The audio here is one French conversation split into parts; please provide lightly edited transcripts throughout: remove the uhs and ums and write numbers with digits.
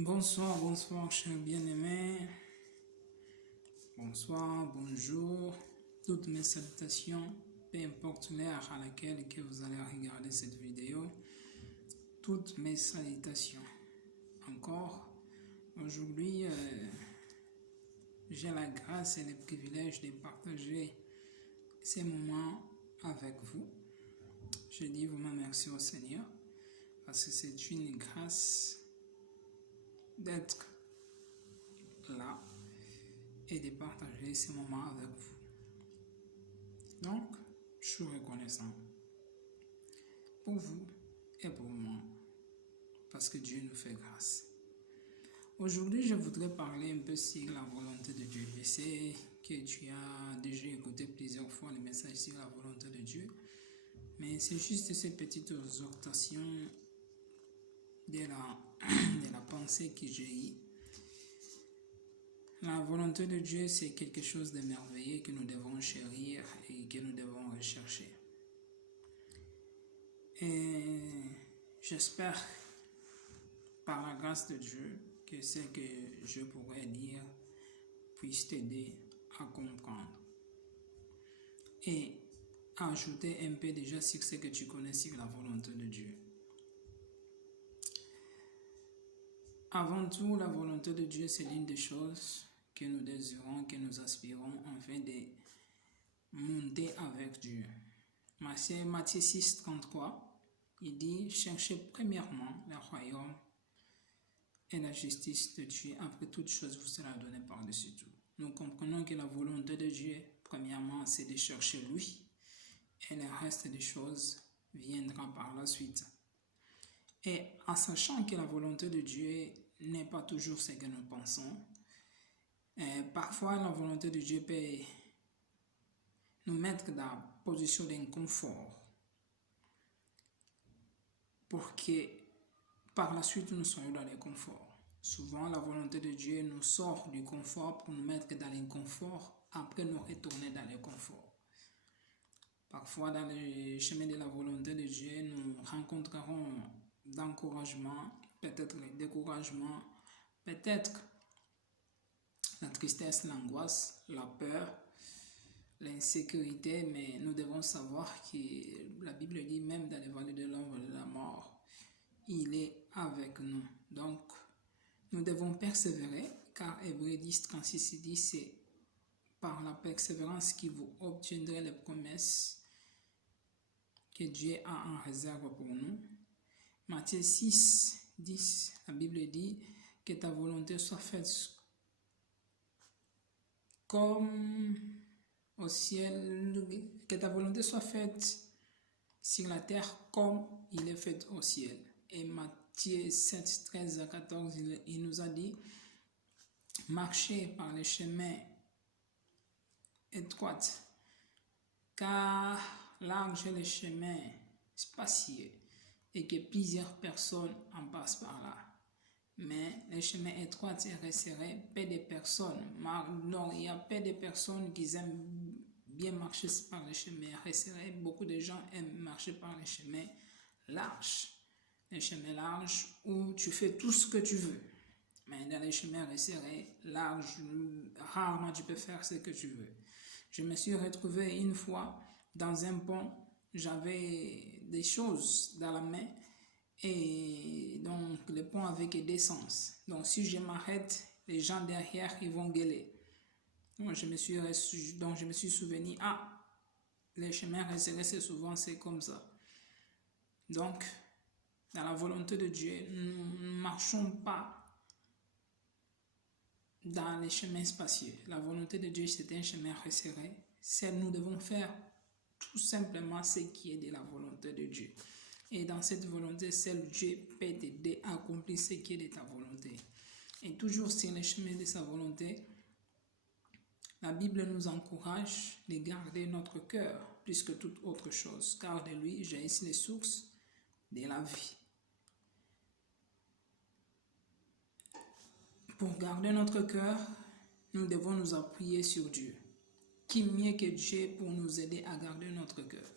Bonsoir, bonsoir, chers bien-aimés. Bonsoir, bonjour. Toutes mes salutations, peu importe l'heure à laquelle que vous allez regarder cette vidéo. Toutes mes salutations. Encore, aujourd'hui, j'ai la grâce et le privilège de partager ces moments avec vous. Je dis vraiment merci au Seigneur parce que c'est une grâce d'être là et de partager ces moments avec vous. Donc, je suis reconnaissant pour vous et pour moi parce que Dieu nous fait grâce. Aujourd'hui, je voudrais parler un peu sur la volonté de Dieu. Je sais que tu as déjà écouté plusieurs fois le message sur la volonté de Dieu, mais c'est juste ces petites exhortations de la pensée que j'ai eue. La volonté de Dieu, c'est quelque chose de merveilleux que nous devons chérir et que nous devons rechercher. Et j'espère, par la grâce de Dieu, que ce que je pourrais dire puisse t'aider à comprendre et ajouter un peu déjà sur ce que tu connais sur la volonté de Dieu. Avant tout, la volonté de Dieu, c'est l'une des choses que nous désirons, que nous aspirons afin de monter avec Dieu. Matthieu 6, 33, il dit « Cherchez premièrement le royaume et la justice de Dieu. Après toute chose vous sera donnée par-dessus tout. » Nous comprenons que la volonté de Dieu, premièrement, c'est de chercher lui et le reste des choses viendra par la suite. Et en sachant que la volonté de Dieu n'est pas toujours ce que nous pensons, parfois la volonté de Dieu peut nous mettre dans la position d'inconfort pour que par la suite nous soyons dans le confort. Souvent la volonté de Dieu nous sort du confort pour nous mettre dans l'inconfort, après nous retourner dans le confort. Parfois dans le chemin de la volonté de Dieu, nous rencontrerons d'encouragement, peut-être le découragement, peut-être la tristesse, l'angoisse, la peur, l'insécurité, mais nous devons savoir que la Bible dit même dans les vallées de l'ombre de la mort, il est avec nous. Donc, nous devons persévérer, car Hébreux 10, 36 dit, c'est par la persévérance que vous obtiendrez les promesses que Dieu a en réserve pour nous. Matthieu 6, 10, la Bible dit que ta volonté soit faite comme au ciel, que ta volonté soit faite sur la terre comme il est fait au ciel. Et Matthieu 7, 13 à 14, il nous a dit, marchez par les chemins étroits, car large est le chemin spacieux et que plusieurs personnes en passent par là. Mais les chemins étroits et resserrés, peu de personnes. Non, il y a peu de personnes qui aiment bien marcher par les chemins resserrés. Beaucoup de gens aiment marcher par les chemins larges. Les chemins larges où tu fais tout ce que tu veux. Mais dans les chemins resserrés, larges, rarement tu peux faire ce que tu veux. Je me suis retrouvé une fois dans un pont. J'avais des choses dans la main. Et donc le pont avec des sens. Donc si je m'arrête, les gens derrière ils vont gueuler. Donc je me suis souvenu, les chemins resserrés c'est comme ça. Donc dans la volonté de Dieu, nous ne marchons pas dans les chemins spacieux. La volonté de Dieu c'est un chemin resserré. Nous devons faire tout simplement ce qui est de la volonté de Dieu. Et dans cette volonté, seul Dieu peut t'aider à accomplir ce qui est de ta volonté. Et toujours sur le chemin de sa volonté, la Bible nous encourage de garder notre cœur plus que toute autre chose, car de lui jaillissent les sources de la vie. Pour garder notre cœur, nous devons nous appuyer sur Dieu. Qui mieux que Dieu pour nous aider à garder notre cœur?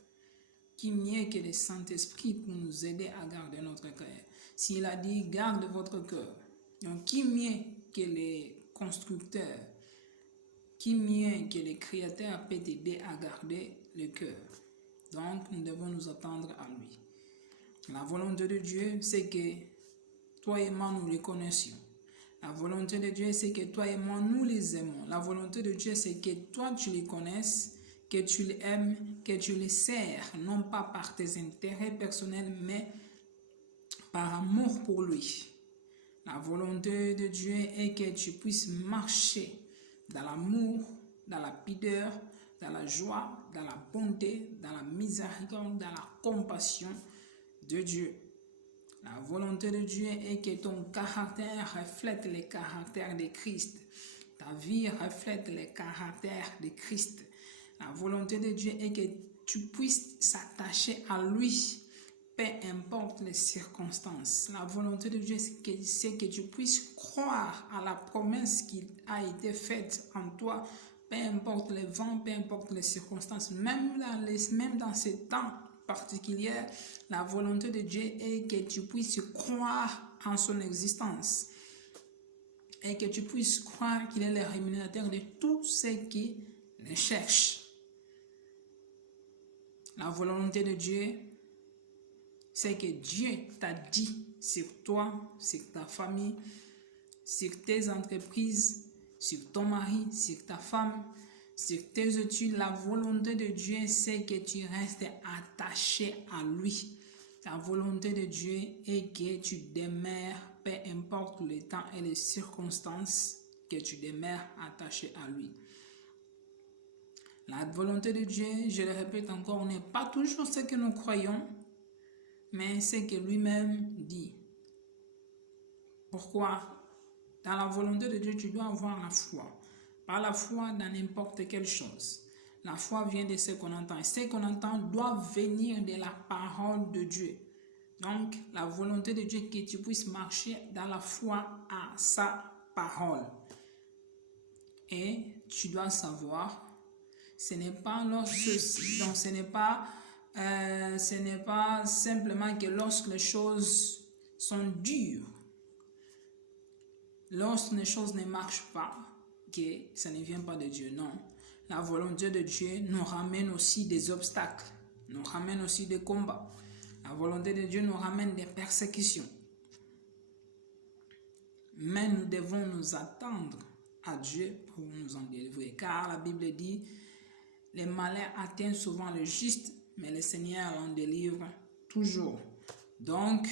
Qui mieux que le Saint-Esprit pour nous aider à garder notre cœur? S'il a dit, garde votre cœur, Donc, qui mieux que les constructeurs, qui mieux que les créateurs peut t'aider à garder le cœur? Donc, nous devons nous attendre à lui. La volonté de Dieu, c'est que toi et moi, nous les connaissions. La volonté de Dieu, c'est que toi et moi, nous les aimons. La volonté de Dieu, c'est que toi, tu les connaisses, que tu les aimes, que tu les sers, non pas par tes intérêts personnels, mais par amour pour lui. La volonté de Dieu est que tu puisses marcher dans l'amour, dans la pudeur, dans la joie, dans la bonté, dans la miséricorde, dans la compassion de Dieu. La volonté de Dieu est que ton caractère reflète le caractère de Christ. Ta vie reflète le caractère de Christ. La volonté de Dieu est que tu puisses s'attacher à lui, peu importe les circonstances. La volonté de Dieu, c'est que tu puisses croire à la promesse qui a été faite en toi, peu importe les vents, peu importe les circonstances, même dans ces temps particuliers, la volonté de Dieu est que tu puisses croire en son existence et que tu puisses croire qu'il est le rémunérateur de tous ceux qui le cherchent. La volonté de Dieu, c'est que Dieu t'a dit sur toi, sur ta famille, sur tes entreprises, sur ton mari, sur ta femme, sur tes études. La volonté de Dieu, c'est que tu restes attaché à lui. La volonté de Dieu est que tu demeures, peu importe le temps et les circonstances, que tu demeures attaché à lui. La volonté de Dieu, je le répète encore, n'est pas toujours ce que nous croyons, mais ce que lui-même dit. Pourquoi? Dans la volonté de Dieu, tu dois avoir la foi. Pas la foi dans n'importe quelle chose. La foi vient de ce qu'on entend. Et ce qu'on entend doit venir de la parole de Dieu. Donc, la volonté de Dieu, que tu puisses marcher dans la foi à sa parole. Et tu dois savoir, ce n'est pas simplement que lorsque les choses sont dures, lorsque les choses ne marchent pas, que ça ne vient pas de Dieu. Non, la volonté de Dieu nous ramène aussi des obstacles, nous ramène aussi des combats. La volonté de Dieu nous ramène des persécutions. Mais nous devons nous attendre à Dieu pour nous en délivrer. Car la Bible dit, les malheurs atteignent souvent le juste, mais le Seigneur en délivre toujours. Donc,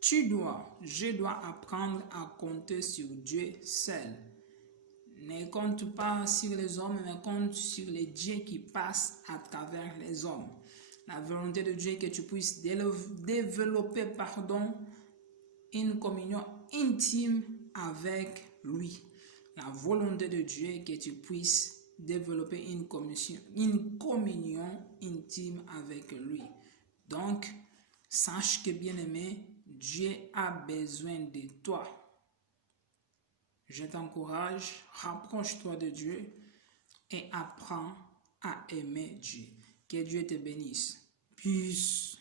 je dois apprendre à compter sur Dieu seul. Ne compte pas sur les hommes, mais compte sur les dieux qui passent à travers les hommes. La volonté de Dieu est que tu puisses développer, une communion intime avec lui. La volonté de Dieu est que tu puisses développer une communion intime avec lui. Donc, sache que, bien-aimé, Dieu a besoin de toi. Je t'encourage, rapproche-toi de Dieu et apprends à aimer Dieu. Que Dieu te bénisse. Peace.